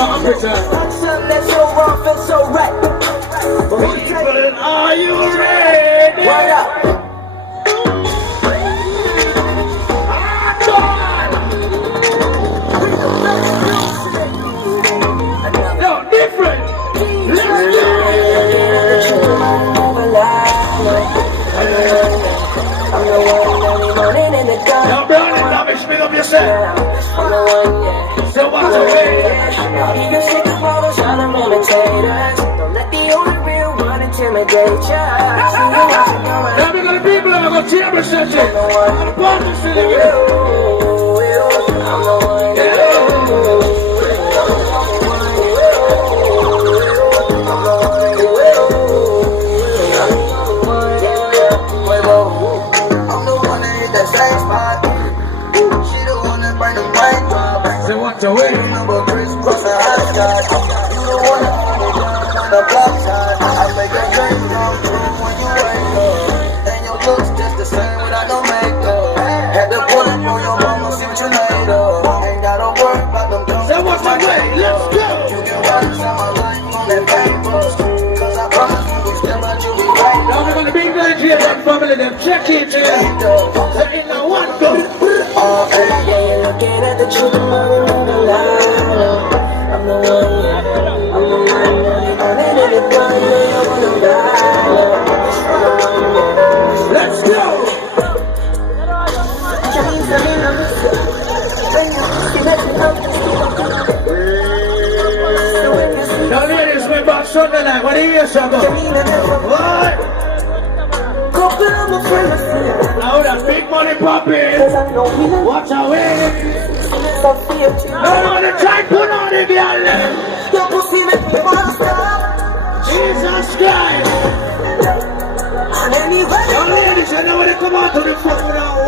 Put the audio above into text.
about Africa. Something that's so wrong, feels so right. People, are you ready? Word up. No, different. Let's go. I'm the one every morning in the dark. Now, Brownie, lavish me up yourself. I'm the one, yeah. So what's the way? You can see the photos on the imitators. Don't let the only real one intimidate ya. Now we got the people that are going to tear me such it. I'm the partner city with it. I'm the one, yeah. Say what's the way? You the one the block side. I make a dream come true when you wake up. And your looks just the same without no makeup. Had to pull up on your mama, see what you made of. Ain't gotta worry about them jokes. Say what's the way? Let's go. You can write inside my life on that paper. Cause I promise when we step out, you'll be right. Now we're going to be Nigerian family, them check it here. So in the one go. Every day you're looking at the truth and I'm the lie. I'm the one, yeah. I'm the one, yeah. I'm in the blind, yeah. I wanna die. Let's go. Now ladies, we're back Sunday night. What do you hear, Shabba? What? Now that big money popping. Watch our way. No one to try put on the girl. Jesus Christ. Now ladies, you know when they come out to the front now.